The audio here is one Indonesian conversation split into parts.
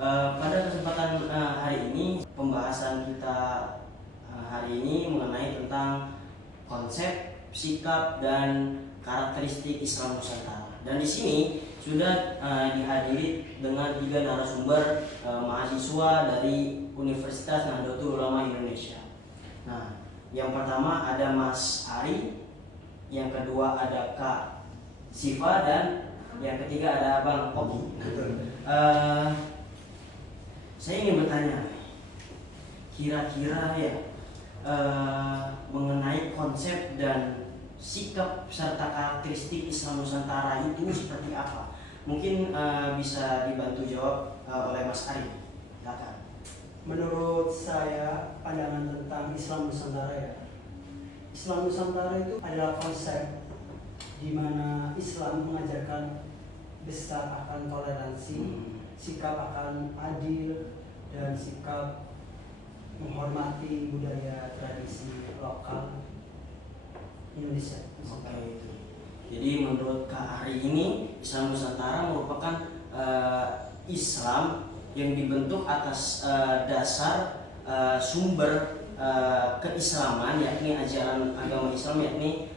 Pada kesempatan hari ini, pembahasan kita hari ini mengenai tentang konsep, sikap, dan karakteristik Islam Nusantara. Dan di sini sudah dihadiri dengan 3 narasumber mahasiswa dari Universitas Nahdlatul Ulama Indonesia. Nah, yang pertama ada Mas Ari, yang kedua ada Kak Siva, dan yang ketiga ada Bang Oki. Saya ingin bertanya, kira-kira ya mengenai konsep dan sikap serta karakteristik Islam Nusantara itu seperti apa? Mungkin bisa dibantu jawab oleh Mas Ari. Silakan. Menurut saya, pandangan tentang Islam Nusantara ya, Islam Nusantara itu adalah konsep di mana Islam mengajarkan besar akan toleransi, sikap akan adil, dan sikap menghormati budaya tradisi lokal Indonesia. Oke, itu. Jadi menurut Kak Ari ini, Islam Nusantara merupakan Islam yang dibentuk atas dasar sumber keislaman, yakni ajaran agama Islam, yakni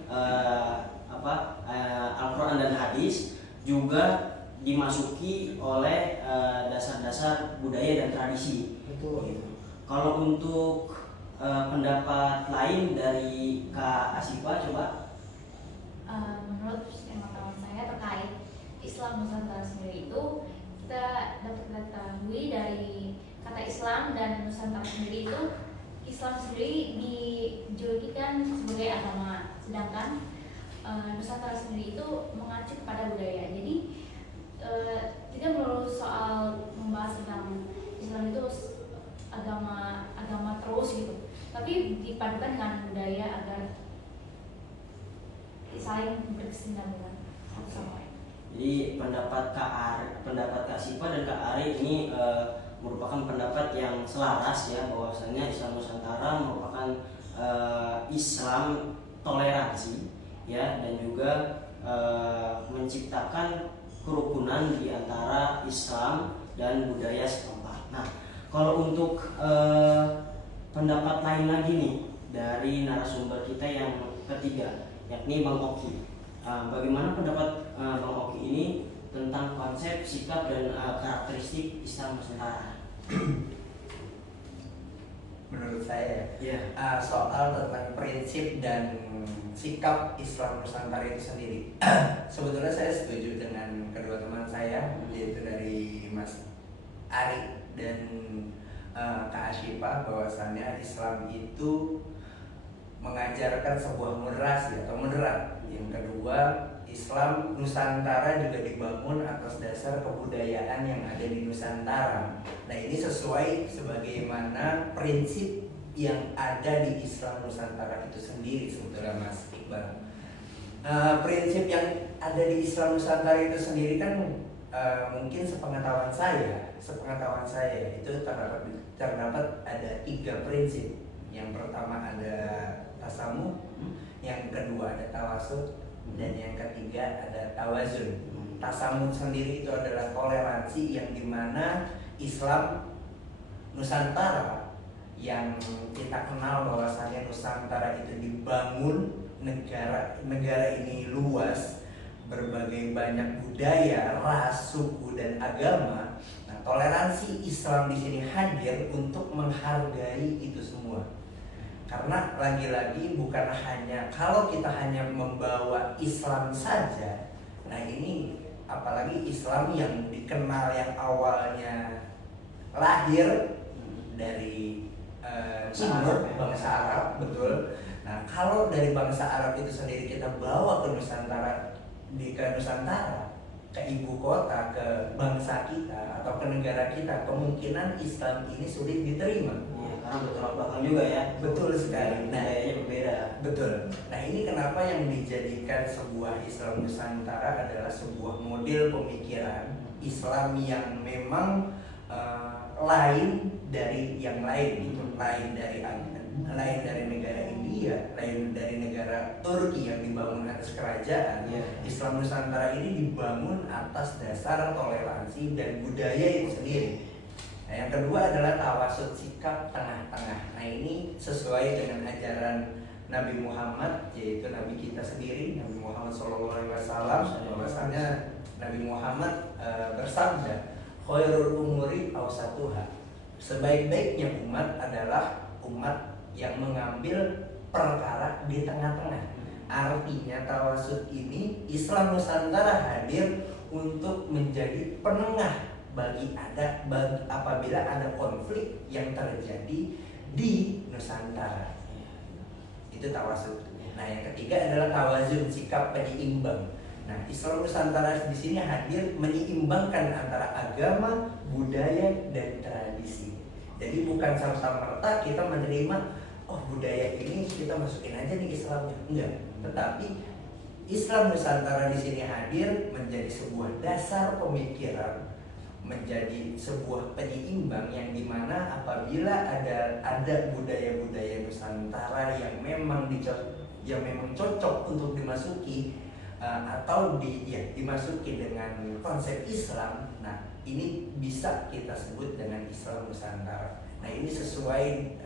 Al-Quran dan hadis, juga dimasuki oleh dasar-dasar budaya dan tradisi. Betul. Gitu. Kalau untuk pendapat lain dari Kak Asifa, coba. Menurut pengetahuan saya terkait Islam Nusantara sendiri itu, kita dapat ketahui dari kata Islam dan Nusantara sendiri itu, Islam sendiri dijulukikan sebagai agama, sedangkan Nusantara sendiri itu mengacu kepada budaya. Jadi tidak melulu soal membahas tentang Islam itu agama terus gitu, tapi dipadukan dengan budaya agar saling berkesinambungan satu sama lain. Jadi pendapat Kak Siva dan Kak Ari ini merupakan pendapat yang selaras ya, bahwasanya Islam Nusantara merupakan Islam toleransi ya, dan juga menciptakan kerukunan di antara Islam dan budaya setempat. Nah, kalau untuk pendapat lain lagi nih dari narasumber kita yang ketiga, yakni Bang Oki. Bagaimana pendapat Bang Oki ini tentang konsep, sikap, dan karakteristik Islam Nusantara? Menurut saya, soal tentang prinsip dan sikap Islam Nusantara itu sendiri, sebetulnya saya setuju dengan kedua teman saya, yaitu dari Mas Ari dan Kak Asyifa, bahwasannya Islam itu mengajarkan sebuah moderasi atau moderat. Yang kedua, Islam Nusantara juga dibangun atas dasar kebudayaan yang ada di Nusantara. Nah, ini sesuai sebagaimana prinsip yang ada di Islam Nusantara itu sendiri, sebetulnya Mas Iqbal. Prinsip yang ada di Islam Nusantara itu sendiri kan mungkin sepengetahuan saya itu terdapat ada 3 prinsip. Yang pertama ada tasamuh, yang kedua ada tawasud, dan yang ketiga ada tawazun. Tasamuh sendiri itu adalah toleransi, yang dimana Islam Nusantara yang kita kenal bahwasannya Nusantara itu dibangun, negara ini luas, berbagai banyak budaya, ras, suku, dan agama. Nah, toleransi Islam di sini hadir untuk menghargai itu semua. Karena lagi-lagi bukan hanya kalau kita hanya membawa Islam saja. Nah, ini apalagi Islam yang dikenal yang awalnya lahir dari timur, bangsa Arab, betul. Nah, kalau dari bangsa Arab itu sendiri kita bawa ke Nusantara, ke ibu kota, ke bangsa kita atau ke negara kita, kemungkinan Islam ini sulit diterima. Karena bertolak belakang juga ya. Betul sekali. Nah, budayanya berbeda. Betul. Nah, ini kenapa yang dijadikan sebuah Islam Nusantara adalah sebuah model pemikiran Islam yang memang lain dari yang lain, lain dari negara India, lain dari negara Turki yang dibangun atas kerajaan. Islam Nusantara ini dibangun atas dasar toleransi dan budaya itu sendiri. Nah, yang kedua adalah tawasud, sikap tengah-tengah. Nah, ini sesuai dengan ajaran Nabi Muhammad, yaitu Nabi kita sendiri, Nabi Muhammad SAW. Bahwasanya Nabi Muhammad bersabda, khairul umuri awsatuha. Sebaik-baiknya umat adalah umat yang mengambil perkara di tengah-tengah. Artinya tawasud ini Islam Nusantara hadir untuk menjadi penengah apabila ada konflik yang terjadi di Nusantara. Itu tawasud. Nah, yang ketiga adalah tawazun, sikap penyeimbang. Nah, Islam Nusantara di sini hadir menyeimbangkan antara agama, budaya, dan tradisi. Jadi bukan serta-merta kita menerima, oh budaya ini kita masukin aja nih Islamnya. Enggak. Tetapi Islam Nusantara di sini hadir menjadi sebuah dasar pemikiran, menjadi sebuah penyeimbang yang dimana apabila ada budaya-budaya Nusantara yang memang cocok untuk dimasuki atau dimasuki dengan konsep Islam, nah ini bisa kita sebut dengan Islam Nusantara. Nah, ini sesuai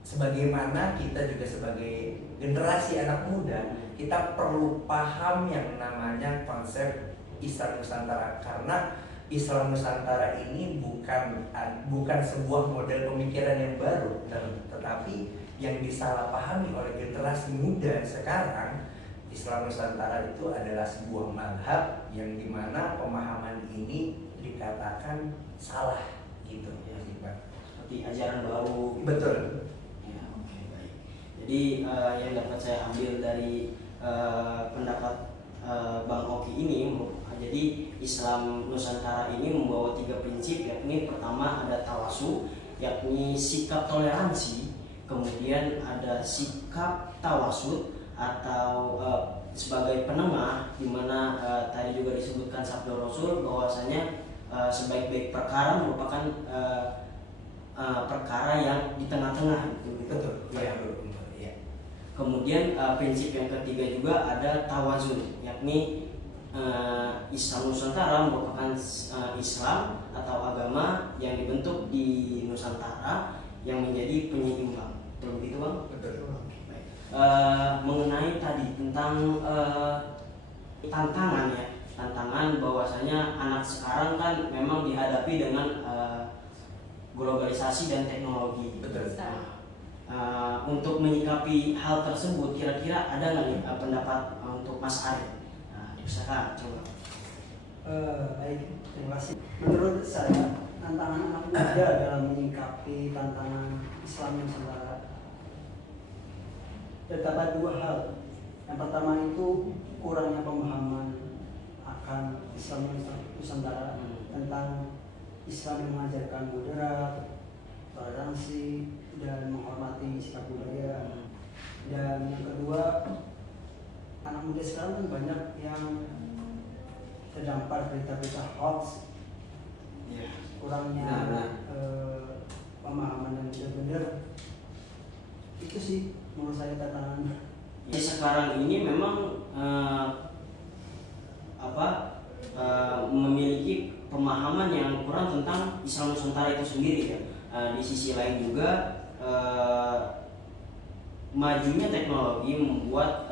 sebagaimana kita juga sebagai generasi anak muda, kita perlu paham yang namanya konsep Islam Nusantara, karena Islam Nusantara ini bukan sebuah model pemikiran yang baru, tetapi yang disalahpahami oleh generasi muda sekarang. Islam Nusantara itu adalah sebuah mazhab yang dimana pemahaman ini dikatakan salah gitu ya, seperti ajaran baru. Betul. Ya, oke, baik. Jadi yang dapat saya ambil dari pendapat Bang Oki ini, jadi Islam Nusantara ini membawa 3 prinsip, yakni pertama ada tawasu, yakni sikap toleransi, kemudian ada sikap tawasud atau sebagai penengah, di mana tadi juga disebutkan sabda Rasul bahwasanya sebaik-baik perkara merupakan perkara yang di tengah-tengah gitu. Betul. Ya. Kemudian prinsip yang ketiga juga ada tawazun, yakni Islam Nusantara merupakan Islam atau agama yang dibentuk di Nusantara yang menjadi penyeimbang. Betul begitu, Bang? Betul. Mengenai tadi tentang tantangan bahwasanya anak sekarang kan memang dihadapi dengan globalisasi dan teknologi. Betul. Untuk menyikapi hal tersebut, kira-kira ada nggak nih pendapat untuk Mas Ari? Silakan coba. Baik, terima kasih. Menurut saya, tantangan anak muda dalam menyikapi tantangan Islam Nusantara terdapat 2 hal. Yang pertama itu kurangnya pemahaman akan Islam Nusantara tentang Islam yang mengajarkan moderat, toleransi, dan menghormati sikap budaya. Dan yang kedua, anak muda sekarang kan banyak yang terdampar berita-berita hoax, kurangnya pemahaman yang benar-benar. Itu sih menurut saya tantangan. Jadi sekarang ini memang memiliki pemahaman yang kurang tentang Islam Nusantara itu sendiri ya. Di sisi lain juga majunya teknologi membuat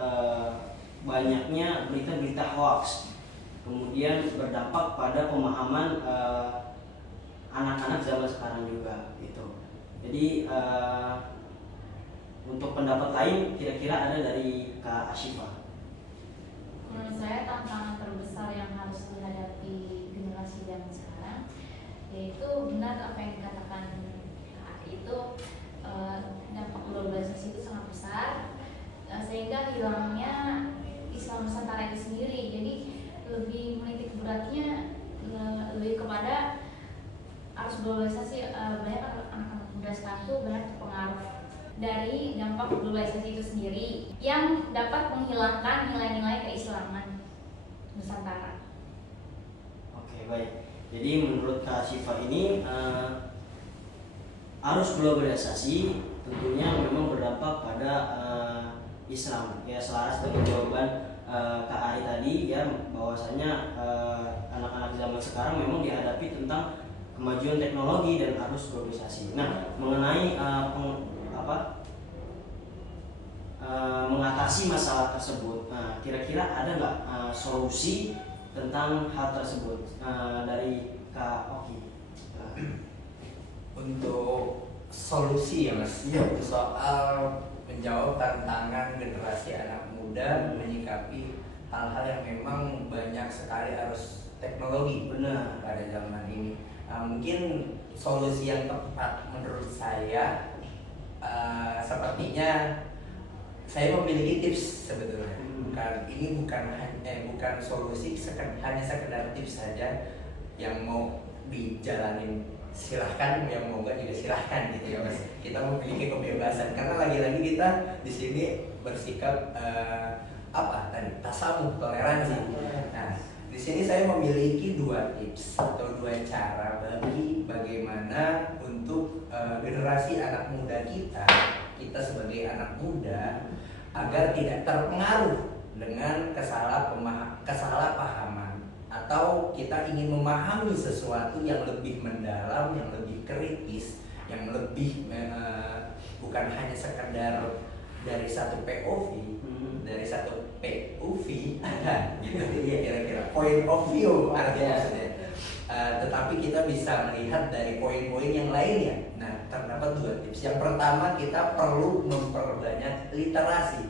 banyaknya berita-berita hoax, kemudian berdampak pada pemahaman anak-anak zaman sekarang juga gitu. Jadi untuk pendapat lain kira-kira ada dari Kak Asyifa. Menurut saya tantangan terbesar yang harus dihadapi generasi zaman sekarang yaitu benar apa yang dikatakan itu, dampak globalisasi itu sangat besar, sehingga hilangnya Islam Nusantara itu sendiri. Jadi lebih menitik beratnya lebih kepada arus globalisasi. Banyak anak-anak muda sekarang itu banyak terpengaruh dari dampak globalisasi itu sendiri yang dapat menghilangkan nilai-nilai keislaman Nusantara. Oke, baik. Jadi menurut Kak Syifa ini arus globalisasi tentunya memang berdampak pada Islam. Ya, selaras dengan jawaban Kak Ari tadi ya, bahwasanya anak-anak zaman sekarang memang dihadapi tentang kemajuan teknologi dan arus globalisasi. Nah, mengenai mengatasi masalah tersebut, kira-kira ada nggak solusi tentang hal tersebut dari Kak Oki? Untuk solusi ya Mas, soal menjawab tantangan generasi anak muda menyikapi hal-hal yang memang banyak sekali arus teknologi Benar. pada zaman ini. Mungkin solusi yang tepat menurut saya sepertinya saya memiliki tips sebetulnya. Bukan solusi, hanya sekedar tips saja. Yang mau dijalanin silahkan, yang mau enggak juga silahkan gitu ya Mas. Kita memiliki kebebasan karena lagi-lagi kita di sini bersikap tasamuh, toleransi. Nah, di sini saya memiliki 2 tips atau 2 cara bagaimana untuk generasi anak muda kita sebagai anak muda agar tidak terpengaruh dengan kesalahpahaman atau kita ingin memahami sesuatu yang lebih mendalam, yang lebih kritis, yang lebih bukan hanya sekedar dari satu POV, dari satu POV gitu kira-kira point of view artinya maksudnya. Tetapi kita bisa melihat dari poin-poin yang lainnya. Nah, terdapat 2 tips. Yang pertama, kita perlu memperbanyak literasi.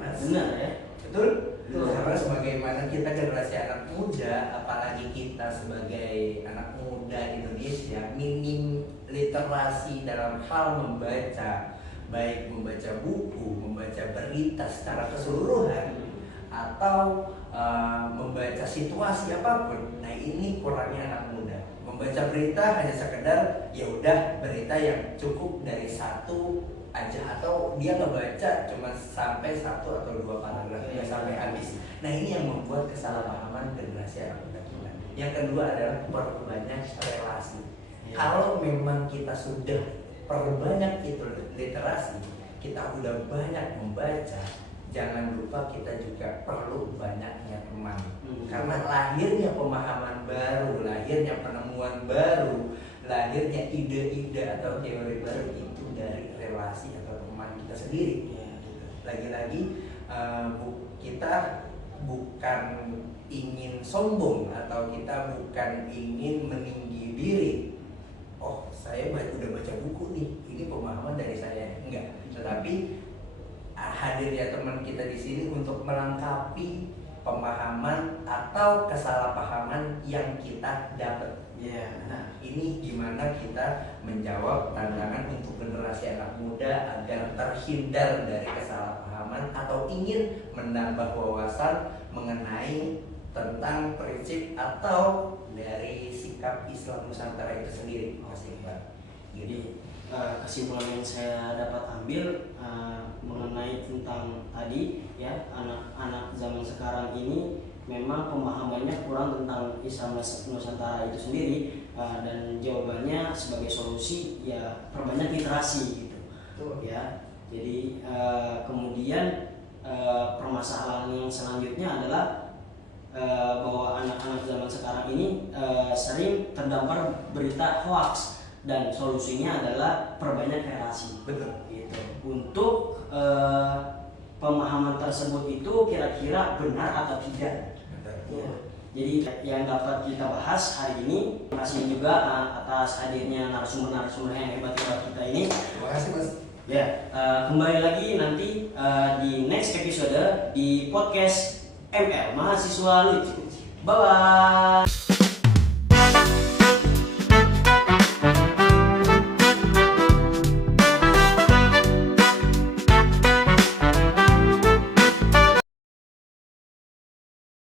Benar ya? Betul? Karena sebagaimana kita generasi anak muda, apalagi kita sebagai anak muda Indonesia, minim literasi dalam hal membaca, baik membaca buku, membaca berita secara keseluruhan, atau membaca situasi apapun. Nah, ini kurangnya anak muda. Membaca berita hanya sekedar ya udah berita yang cukup dari satu aja, atau dia ngebaca cuma sampai 1 atau 2 paragraf sampai habis. Nah, ini yang membuat kesalahpahaman generasi anak muda kita. Yang kedua adalah perbanyak relasi. Kalau memang kita sudah perbanyak itu literasi, kita udah banyak membaca, jangan lupa kita juga perlu banyaknya teman. Karena lahirnya pemahaman baru, lahirnya penemuan baru, lahirnya ide-ide atau teori baru itu dari relasi atau teman kita sendiri. Lagi-lagi kita bukan ingin sombong atau kita bukan ingin meninggi diri. Oh, saya udah baca buku nih, ini pemahaman dari saya. Enggak, tetapi hadirnya teman kita di sini untuk melengkapi pemahaman atau kesalahpahaman yang kita dapat. Nah, ini gimana kita menjawab tantangan untuk generasi anak muda agar terhindar dari kesalahpahaman atau ingin menambah wawasan mengenai tentang prinsip atau dari sikap Islam Nusantara itu sendiri, Mas Iqbal. Jadi kesimpulan yang saya dapat ambil mengenai tentang tadi ya, anak-anak zaman sekarang ini memang pemahamannya kurang tentang Islam Nusantara itu sendiri, dan jawabannya sebagai solusi ya perbanyak literasi gitu. Ya. Jadi kemudian permasalahan yang selanjutnya adalah bahwa anak-anak zaman sekarang ini sering terdampar berita hoax, dan solusinya adalah perbanyak relasi. Betul. Gitu. Untuk pemahaman tersebut itu kira-kira benar atau tidak? Ya. Jadi yang dapat kita bahas hari ini, terima kasih juga atas hadirnya narasumber-narasumber yang hebat-hebat kita ini. Terima kasih Mas. Ya, kembali lagi nanti di next episode di podcast ML Mahasiswa Lucu. Bye bye.